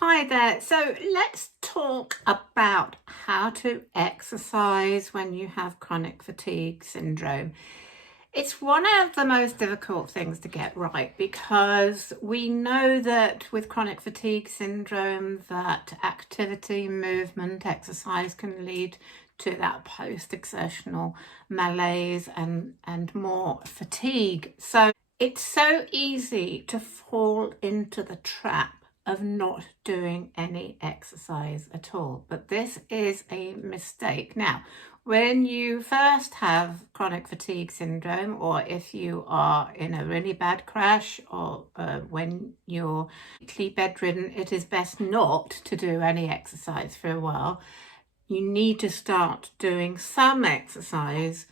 Hi there. So let's talk about how to exercise when you have chronic fatigue syndrome. It's one of the most difficult things to get right because we know that with chronic fatigue syndrome that activity, movement, exercise can lead to that post-exertional malaise and more fatigue. So it's so easy to fall into the trap of not doing any exercise at all. But this is a mistake. Now, when you first have chronic fatigue syndrome, or if you are in a really bad crash, or when you're completely bedridden, it is best not to do any exercise for a while. You need to start doing some exercise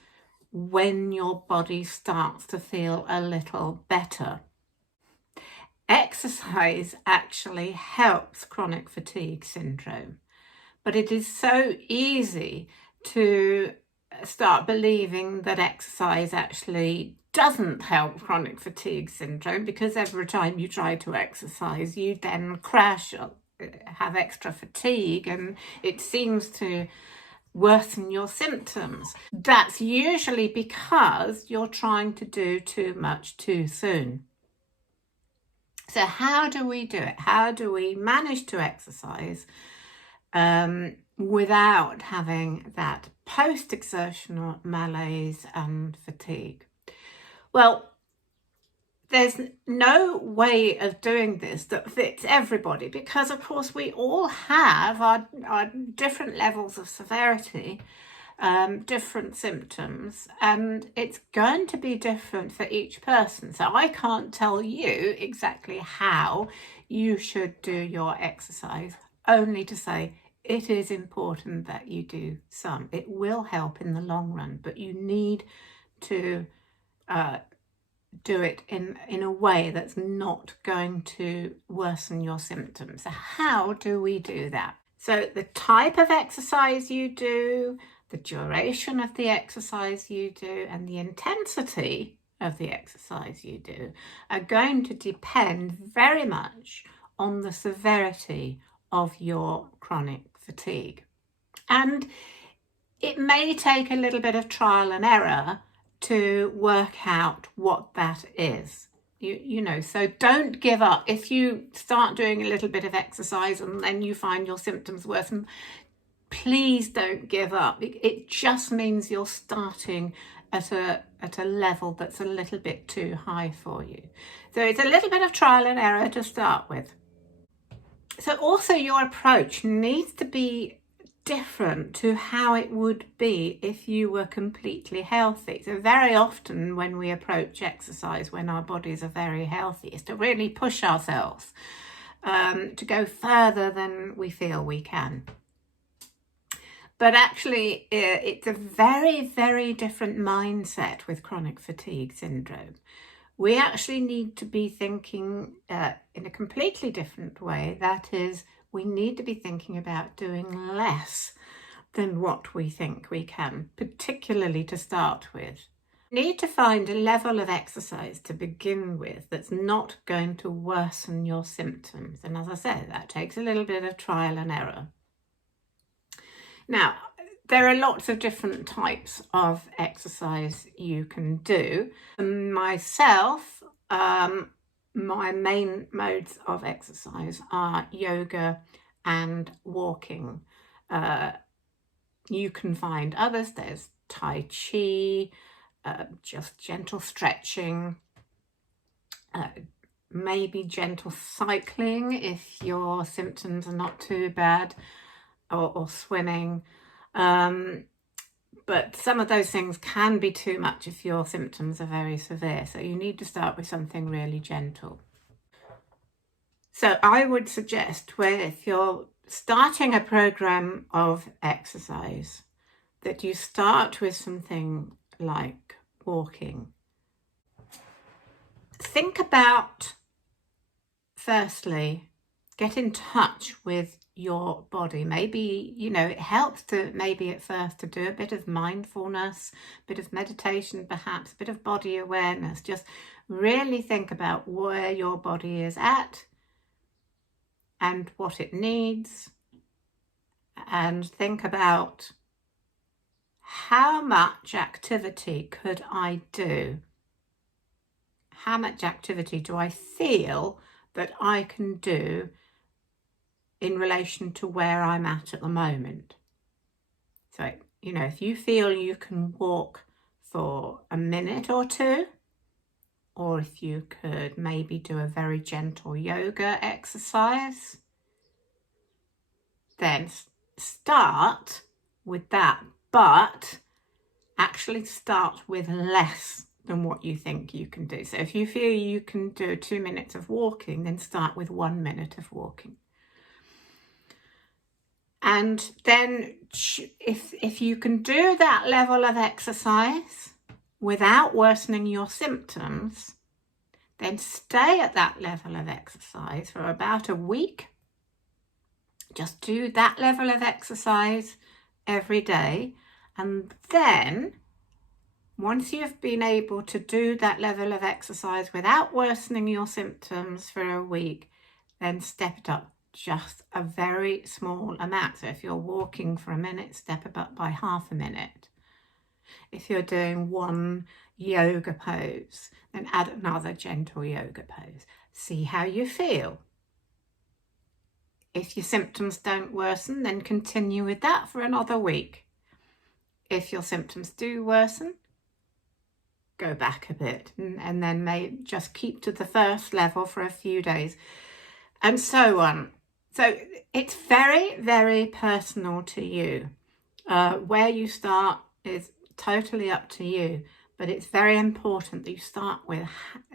when your body starts to feel a little better. Exercise actually helps chronic fatigue syndrome, but it is so easy to start believing that exercise actually doesn't help chronic fatigue syndrome, because every time you try to exercise, you then crash or have extra fatigue, and it seems to worsen your symptoms. That's usually because you're trying to do too much too soon. So how do we do it? How do we manage to exercise without having that post-exertional malaise and fatigue? Well, there's no way of doing this that fits everybody, because of course we all have our different levels of severity, different symptoms, and it's going to be different for each person. So I can't tell you exactly how you should do your exercise, only to say it is important that you do some. It will help in the long run, but you need to do it in a way that's not going to worsen your symptoms. So how do we do that? So the type of exercise you do, the duration of the exercise you do, and the intensity of the exercise you do are going to depend very much on the severity of your chronic fatigue. And it may take a little bit of trial and error to work out what that is. You know, so don't give up. If you start doing a little bit of exercise and then you find your symptoms worsen, please don't give up. It just means you're starting at a level that's a little bit too high for you. So it's a little bit of trial and error to start with. So also your approach needs to be different to how it would be if you were completely healthy. So very often when we approach exercise when our bodies are very healthy, is to really push ourselves to go further than we feel we can. But actually it's a very, very different mindset with chronic fatigue syndrome. We actually need to be thinking in a completely different way. That is, we need to be thinking about doing less than what we think we can, particularly to start with. We need to find a level of exercise to begin with that's not going to worsen your symptoms. And as I said, that takes a little bit of trial and error. Now, there are lots of different types of exercise you can do. Myself, my main modes of exercise are yoga and walking. You can find others. There's Tai Chi, just gentle stretching, maybe gentle cycling if your symptoms are not too bad, or swimming. But some of those things can be too much if your symptoms are very severe. So you need to start with something really gentle. So I would suggest, where if you're starting a program of exercise, that you start with something like walking. Think about, firstly, get in touch with your body. Maybe, you know, it helps to maybe at first to do a bit of mindfulness, a bit of meditation, perhaps a bit of body awareness. Just really think about where your body is at and what it needs, and think about how much activity could I do? How much activity do I feel that I can do in relation to where I'm at the moment? So, you know, if you feel you can walk for a minute or two, or if you could maybe do a very gentle yoga exercise, then start with that, but actually start with less than what you think you can do. So if you feel you can do 2 minutes of walking, then start with 1 minute of walking. And then if you can do that level of exercise without worsening your symptoms, then stay at that level of exercise for about a week. Just do that level of exercise every day. And then once you've been able to do that level of exercise without worsening your symptoms for a week, then step it up just a very small amount. So if you're walking for a minute, step it up by half a minute. If you're doing one yoga pose, then add another gentle yoga pose. See how you feel. If your symptoms don't worsen, then continue with that for another week. If your symptoms do worsen, go back a bit and then may just keep to the first level for a few days, and so on. So it's very, very personal to you. Where you start is totally up to you, but it's very important that you start with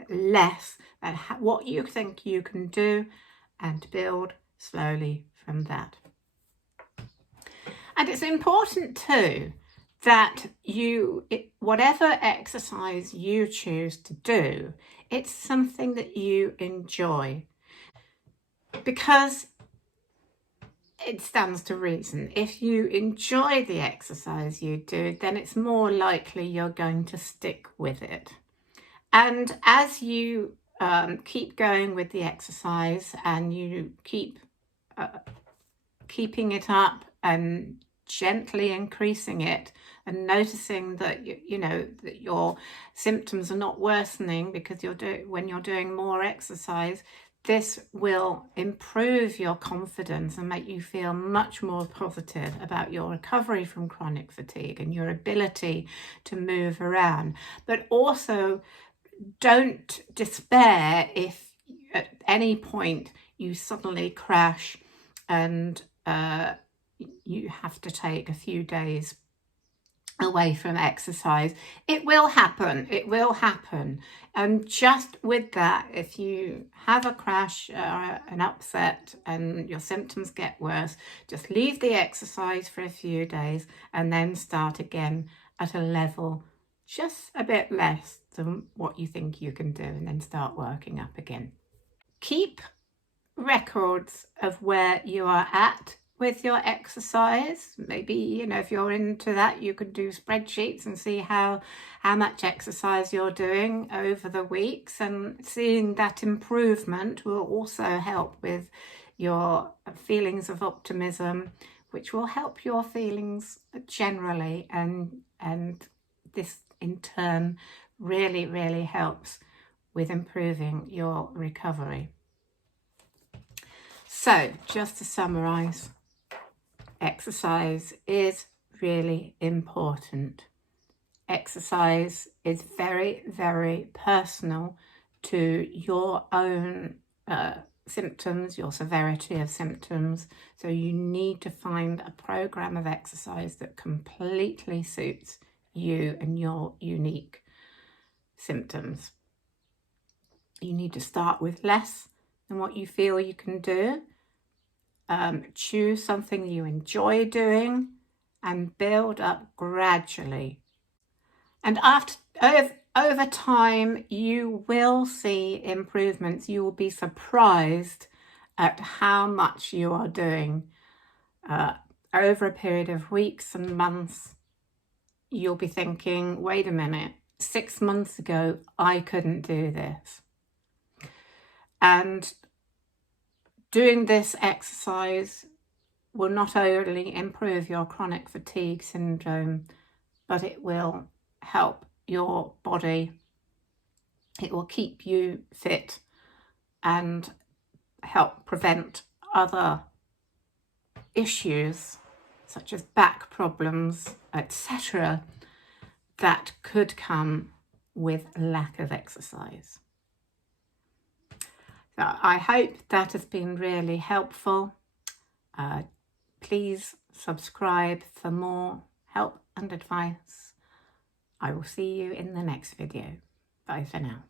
less than what you think you can do and build slowly from that. And it's important too that whatever exercise you choose to do, it's something that you enjoy, because it stands to reason. If you enjoy the exercise you do, then it's more likely you're going to stick with it. And as you keep going with the exercise and you keep keeping it up and gently increasing it and noticing that that your symptoms are not worsening because when you're doing more exercise, this will improve your confidence and make you feel much more positive about your recovery from chronic fatigue and your ability to move around. But also, don't despair if at any point you suddenly crash and you have to take a few days away from exercise. It will happen. It will happen. And just with that, if you have a crash or an upset and your symptoms get worse, just leave the exercise for a few days and then start again at a level just a bit less than what you think you can do, and then start working up again. Keep records of where you are at with your exercise. Maybe, if you're into that, you could do spreadsheets and see how much exercise you're doing over the weeks, and seeing that improvement will also help with your feelings of optimism, which will help your feelings generally, and this in turn really, really helps with improving your recovery. So just to summarize, exercise is really important. Exercise is very, very personal to your own symptoms, your severity of symptoms. So you need to find a program of exercise that completely suits you and your unique symptoms. You need to start with less than what you feel you can do. Choose something you enjoy doing and build up gradually. And over time, you will see improvements. You will be surprised at how much you are doing. Over a period of weeks and months, you'll be thinking, wait a minute, 6 months ago, I couldn't do this. And doing this exercise will not only improve your chronic fatigue syndrome, but it will help your body. It will keep you fit and help prevent other issues such as back problems, etc., that could come with lack of exercise. So I hope that has been really helpful. Please subscribe for more help and advice. I will see you in the next video. Bye for now.